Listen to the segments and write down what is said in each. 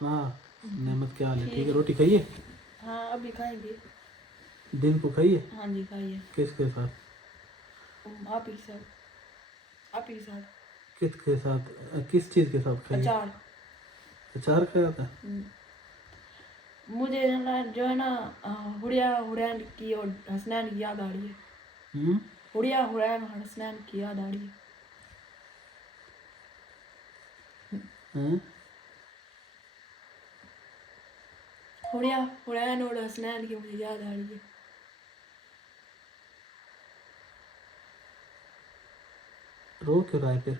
हाँ नेमत, क्या हाल है? ठीक है, रोटी खाइए? हाँ अभी खाएंगे। दिन को खाइए? हाँ जी खाइए। किसके साथ? आप ही के साथ। आप ही के साथ। किसके साथ? किस चीज़ के साथ खाइए? अचार। अचार खाया था? मुझे ना जो है ना हुड़िया हुड़ैन की और हसनैन की याद आ रही है। हुड़िया हुड़ैन और हसनैन की याद आ रही है। हुड़िया हुड़ैन और हसनैन की मुझे याद आ रही है। रो क्यों रहा है फिर?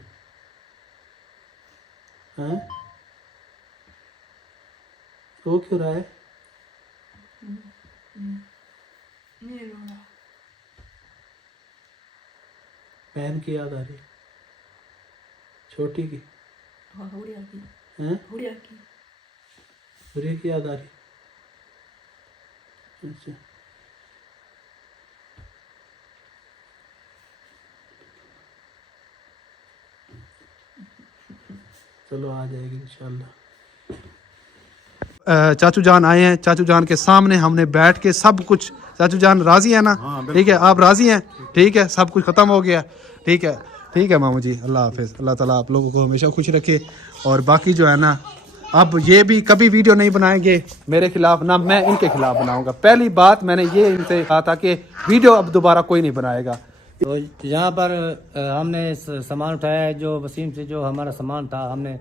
हैं? रो क्यों रहा है? नहीं रो रहा। बहन की याद आ रही? छोटी की? हाँ हुड़िया की। हैं? हुड़िया की। सूर्य की याद आ रही? अच्छा। चलो आ जाएगी इंशाल्लाह। चाचू जान आए हैं, चाचू जान के सामने हमने बैठ के सब कुछ, चाचू जान राजी है ना? ठीक है, आप राजी हैं? ठीक है, सब कुछ खत्म हो गया। ठीक है, ठीक है मामू जी, अल्लाह हाफिज़। अल्लाह ताला आप लोगों को हमेशा खुश रखे। और बाकी जो है ना, अब ये भी कभी वीडियो नहीं बनाएंगे मेरे खिलाफ, ना मैं इनके खिलाफ बनाऊंगा। पहली बात मैंने ये इनसे कहा था कि वीडियो अब दोबारा कोई नहीं बनाएगा। तो यहाँ पर हमने सामान उठाया है, जो वसीम से जो हमारा सामान था हमने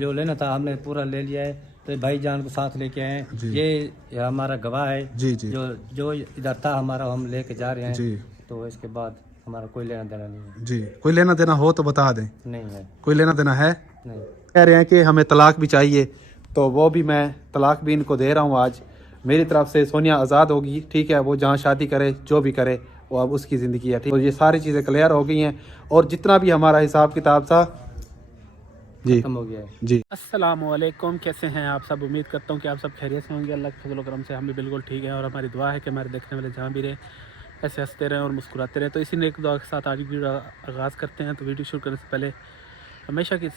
जो लेना था हमने पूरा ले लिया है। तो भाई जान को साथ लेके आए हैं, ये हमारा गवाह है जी जी जो जो इधर था हमारा, हम लेके जा रहे हैं जी। तो इसके बाद हमारा कोई लेना देना नहीं है। जी, कोई लेना देना हो तो बता दें। नहीं है। कोई लेना देना है? नहीं। कह रहे हैं कि हमें तलाक भी चाहिए, तो वो भी मैं तलाक भी इनको दे रहा हूँ आज। मेरी तरफ से सोनिया आज़ाद होगी, ठीक है, वो जहाँ शादी करे जो भी करे वो अब उसकी ज़िंदगी है, ठीक। तो ये सारी चीज़ें क्लियर हो गई हैं और जितना भी हमारा हिसाब किताब था जी खत्म हो गया है जी। अस्सलामुअलैकुम, कैसे हैं आप सब? उम्मीद करता हूँ कि आप सब खैरियत से होंगे। अल्लाह के फजल करम से हम भी बिल्कुल ठीक हैं और हमारी दुआ है कि हमारे देखने वाले जहाँ भी रहे ऐसे हंसते रहें और मुस्कुराते रहें। तो इसी ने एक दुआ के साथ आज वीडियो आगाज़ करते हैं। तो वीडियो शुरू करने से पहले हमेशा की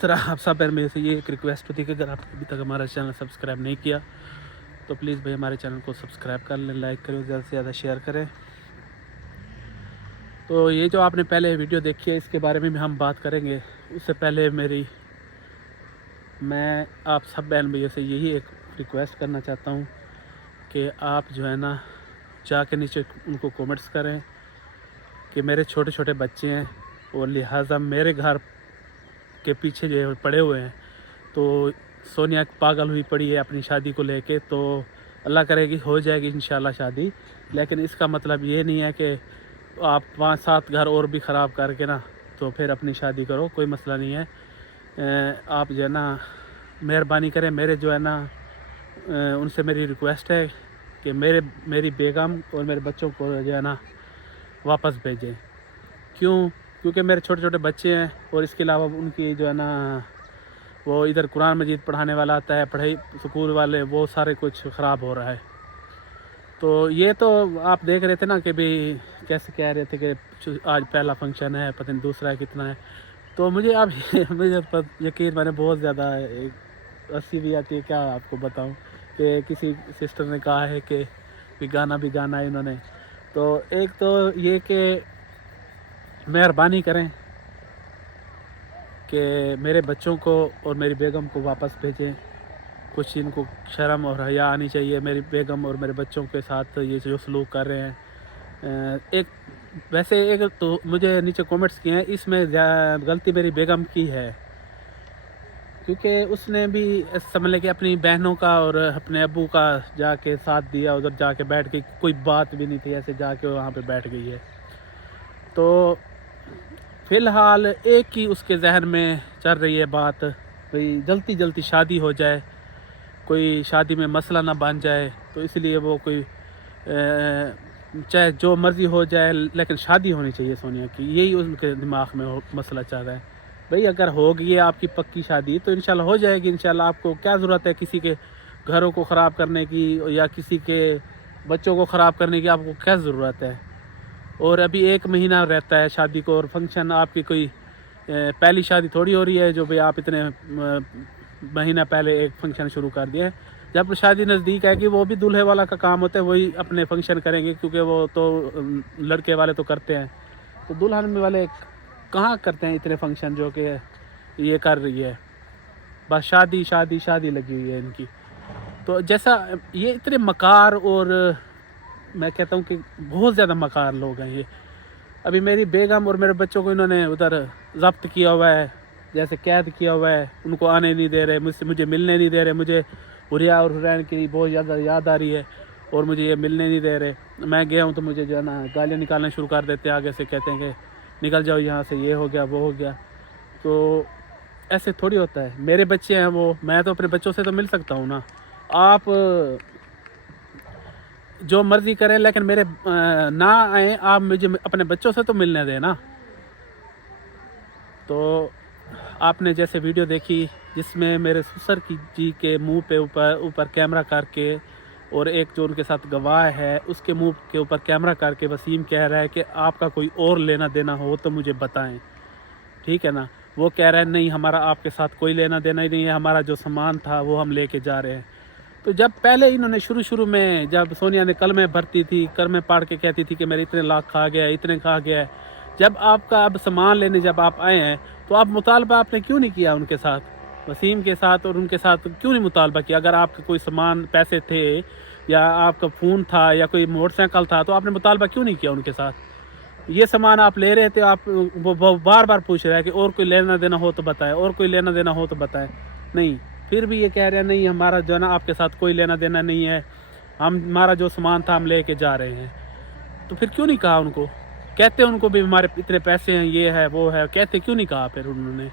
तरह आप सब मेरे से ये एक रिक्वेस्ट होती है कि अगर आपने अभी तक हमारा चैनल सब्सक्राइब नहीं किया तो प्लीज़ भाई हमारे चैनल को सब्सक्राइब कर लें, लाइक करें, ज़्यादा से ज़्यादा शेयर करें। तो ये जो आपने पहले वीडियो देखी है इसके बारे में भी हम बात करेंगे। उससे पहले मैं आप सब बहन भैया से यही एक रिक्वेस्ट करना चाहता हूँ कि आप जो है ना जाके नीचे उनको कमेंट्स करें कि मेरे छोटे छोटे बच्चे हैं और लिहाजा मेरे घर के पीछे जो पड़े हुए हैं। तो सोनिया पागल हुई पड़ी है अपनी शादी को लेके, तो अल्लाह करेगी हो जाएगी इंशाल्लाह शादी। लेकिन इसका मतलब ये नहीं है कि आप 5-7 घर और भी ख़राब करके ना तो फिर अपनी शादी करो, कोई मसला नहीं है। आप जो है ना मेहरबानी करें, मेरे जो है ना उनसे मेरी रिक्वेस्ट है कि मेरी बेगम और मेरे बच्चों को जो है ना वापस भेजें। क्योंकि मेरे छोटे छोटे बच्चे हैं और इसके अलावा उनकी जो है ना वो इधर कुरान मजीद पढ़ाने वाला आता है, पढ़ाई स्कूल वाले, वो सारे कुछ ख़राब हो रहा है। तो ये तो आप देख रहे थे ना कि भी कैसे कह रहे थे कि आज पहला फंक्शन है, पता नहीं दूसरा है कितना है। तो मुझे अब मुझे यकीन मैंने बहुत ज़्यादा हंसी भी आती है, क्या आपको बताऊं कि किसी सिस्टर ने कहा है कि गाना भी गाना है इन्होंने। तो एक तो ये कि मेहरबानी करें कि मेरे बच्चों को और मेरी बेगम को वापस भेजें। कुछ इनको शर्म और हया आनी चाहिए। मेरी बेगम और मेरे बच्चों के साथ ये जो सलूक कर रहे हैं, एक तो मुझे नीचे कमेंट्स किए हैं, इसमें गलती मेरी बेगम की है क्योंकि उसने भी समझ लें कि अपनी बहनों का और अपने अब्बू का जाके साथ दिया, उधर जाके बैठ गई, कोई बात भी नहीं थी, ऐसे जाके वहाँ पे बैठ गई है। तो फ़िलहाल एक ही उसके जहन में चल रही है बात, भाई जल्दी जल्दी शादी हो जाए, कोई शादी में मसला ना बन जाए। तो इसलिए वो कोई चाहे जो मर्ज़ी हो जाए लेकिन शादी होनी चाहिए सोनिया की, यही उनके दिमाग में मसला चल रहा है। भाई अगर होगी है आपकी पक्की शादी तो इंशाल्लाह हो जाएगी इंशाल्लाह। आपको क्या ज़रूरत है किसी के घरों को ख़राब करने की या किसी के बच्चों को ख़राब करने की, आपको क्या ज़रूरत है? और अभी 1 महीना रहता है शादी को और फंक्शन आपकी कोई पहली शादी थोड़ी हो रही है जो भाई आप इतने महीना पहले एक फंक्शन शुरू कर दिया है। जब शादी नज़दीक आएगी वो भी दूल्हे वाला का काम होता है, वही अपने फंक्शन करेंगे, क्योंकि वो तो लड़के वाले तो करते हैं, तो दुल्हन वाले कहाँ करते हैं इतने फंक्शन जो कि ये कर रही है। बस शादी शादी शादी लगी हुई है इनकी। तो जैसा ये इतने मकार, और मैं कहता हूँ कि बहुत ज़्यादा मकार लोग हैं ये। अभी मेरी बेगम और मेरे बच्चों को इन्होंने उधर ज़ब्त किया हुआ है, जैसे कैद किया हुआ है, उनको आने नहीं दे रहे, मुझे मिलने नहीं दे रहे। मुझे हुरिया और हुरैन की बहुत ज़्यादा याद आ रही है और मुझे ये मिलने नहीं दे रहे। मैं गया हूँ तो मुझे जो है ना गालियाँ निकालना शुरू कर देते हैं, आगे से कहते हैं कि निकल जाओ यहाँ से, ये हो गया वो हो गया। तो ऐसे थोड़ी होता है। मेरे बच्चे हैं वो, मैं तो अपने बच्चों से तो मिल सकता हूँ ना। आप जो मर्ज़ी करें, लेकिन मेरे ना आए, आप मुझे अपने बच्चों से तो मिलने दें ना। तो आपने जैसे वीडियो देखी जिसमें मेरे ससुर जी के मुंह पे ऊपर कैमरा करके, और एक जो उनके साथ गवाह है उसके मुंह के ऊपर कैमरा करके वसीम कह रहा है कि आपका कोई और लेना देना हो तो मुझे बताएं, ठीक है ना। वो कह रहा है नहीं, हमारा आपके साथ कोई लेना देना ही नहीं है, हमारा जो सामान था वो हम लेके जा रहे हैं। तो जब पहले इन्होंने शुरू में, जब सोनिया ने कलमे भरती थी, कलमे पढ़ के कहती थी कि मेरे इतने लाख खा गया, इतने खा गया है, जब आपका अब सामान लेने जब आप आए हैं तो आप मुतालबा आपने क्यों नहीं किया उनके साथ, वसीम के साथ और उनके साथ क्यों नहीं मुतालबा किया? अगर आपके कोई सामान, पैसे थे या आपका फ़ोन था या कोई मोटरसाइकिल था, तो आपने मुतालबा क्यों नहीं किया उनके साथ? ये सामान आप ले रहे थे, आप वो बार बार पूछ रहा है कि और कोई लेना देना हो तो बताएं, और कोई लेना देना हो तो बताएं। नहीं, फिर भी ये कह रहे हैं नहीं, हमारा जो है ना आपके साथ कोई लेना देना नहीं है, हमारा जो सामान था हम लेके जा रहे हैं। तो फिर क्यों नहीं कहा उनको? कहते उनको भी हमारे इतने पैसे हैं, ये है वो है, कहते क्यों नहीं कहा फिर उन्होंने?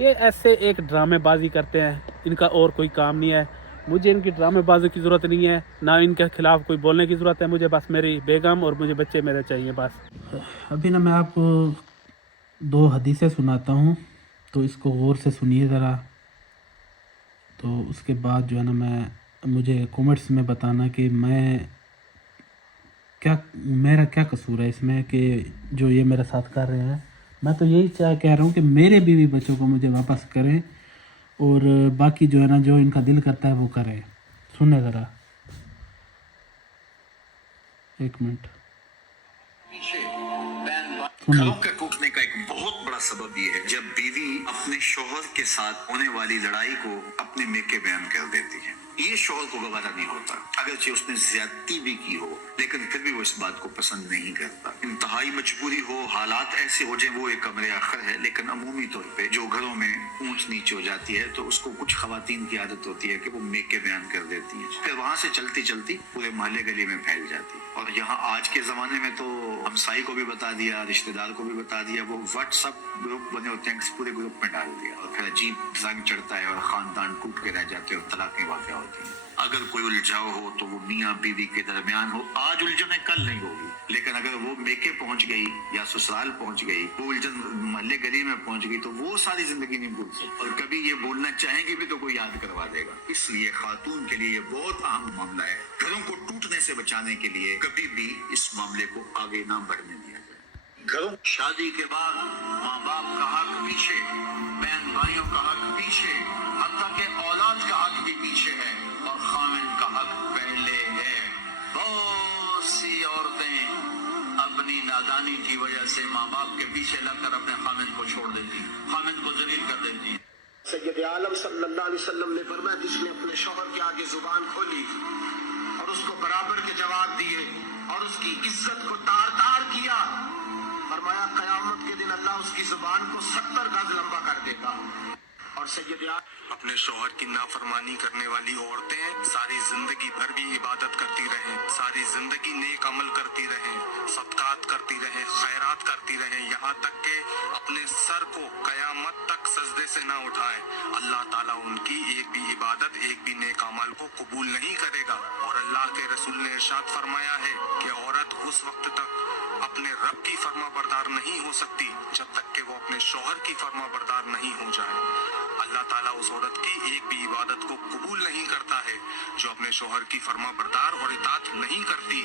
ये ऐसे एक ड्रामेबाजी करते हैं, इनका और कोई काम नहीं है। मुझे इनकी ड्रामेबाजी की ज़रूरत नहीं है, ना इनके ख़िलाफ़ कोई बोलने की ज़रूरत है। मुझे बस मेरी बेगम और मुझे बच्चे मेरे चाहिए बस। अभी ना मैं आपको 2 हदीसें सुनाता हूँ, तो इसको गौर से सुनिए ज़रा। तो उसके बाद जो है ना मुझे कमेंट्स में बताना कि मेरा क्या कसूर है इसमें कि जो ये मेरे साथ कर रहे हैं। मैं तो यही कह रहा हूँ कि मेरे बीवी बच्चों को मुझे वापस करें, और बाकी जो है ना जो इनका दिल करता है वो करें। सुने ज़रा, 1 मिनट। घरों के टूटने का एक बहुत बड़ा सबब ये है जब बीवी अपने शोहर के साथ होने वाली लड़ाई को अपने मेके बयान कर देती है। ये शोहर को गवारा नहीं होता, अगरचे उसने ज्यादती भी की हो, लेकिन फिर भी वो इस बात को पसंद नहीं करता। इंतहाई मजबूरी हो, हालात ऐसे हो जाए, वो एक कमरे आखिर है, लेकिन अमूमी तौर पे जो घरों में ऊंच नीच हो जाती है तो उसको कुछ खवातीन की आदत होती है कि वो मेके बयान कर देती है, फिर वहां से चलती चलती पूरे मोहल्ले गली में फैल जाती है। और यहाँ आज के जमाने में तो हमसाई को भी बता दिया, रिश्तेदार को भी बता दिया, वो व्हाट्सएप ग्रुप बने होते हैं, पूरे ग्रुप में डाल दिया, और फिर अजीब जंग चढ़ता है और खानदान टूट के रह जाते हैं और तलाकें वाक़या होती हैं। अगर कोई उलझाव हो तो वो मियाँ बीवी के दरमियान हो, आज उलझन है कल नहीं होगी, लेकिन अगर वो मेके पहुंच गई या ससुराल पहुंच गई, वो उलझन मोहल्ले गली में पहुंच गई, तो वो सारी जिंदगी नहीं भूल सकती, और कभी ये बोलना चाहेंगे भी तो कोई याद करवा देगा। इसलिए खातून के लिए ये बहुत अहम मामला है। घरों को टूटने से बचाने के लिए कभी भी इस मामले को आगे ना बढ़ने दिया जाए। घरों शादी के बाद माँ बाप का हक पीछे, बहन भाइयों का हक पीछे, हत्ता के औलाद का हक भी पीछे है, और खामिन का हक पहले है। बहुत सी औरतें अपनी नादानी की वजह से माँ बाप के पीछे लगकर अपने खामिन को छोड़ देती, खामिन को जलील कर देती। सैयद आलम सल्लल्लाहु अलैहि वसल्लम ने फरमाया, जिसने अपने शौहर के आगे जुबान खोली और उसको बराबर के जवाब दिए और उसकी इज्जत को तार-तार किया, फरमाया कयामत के दिन अल्लाह उसकी जुबान को 70 गज लंबा कर देगा। और सैयद अपने शौहर की नाफरमानी करने वाली औरतें सारी जिंदगी भर भी इबादत करती रहें, सारी जिंदगी नेक अमल करती रहें, सदकात करती रहें, खैरात करती रहें, यहाँ तक के अपने सर को कयामत तक सजदे से ना उठाएं, अल्लाह ताला उनकी एक भी इबादत, एक भी नेक अमल को कबूल नहीं करेगा। और अल्लाह के रसूल ने इरशाद फरमाया है कि औरत उस वक्त तक अपने रब की फरमाबरदार नहीं हो सकती जब तक कि वो अपने शौहर की फरमाबरदार नहीं हो जाए। अल्लाह ताला उस औरत की एक भी इबादत को कबूल नहीं करता है जो अपने शौहर की फरमाबरदार और इताअत नहीं करती है।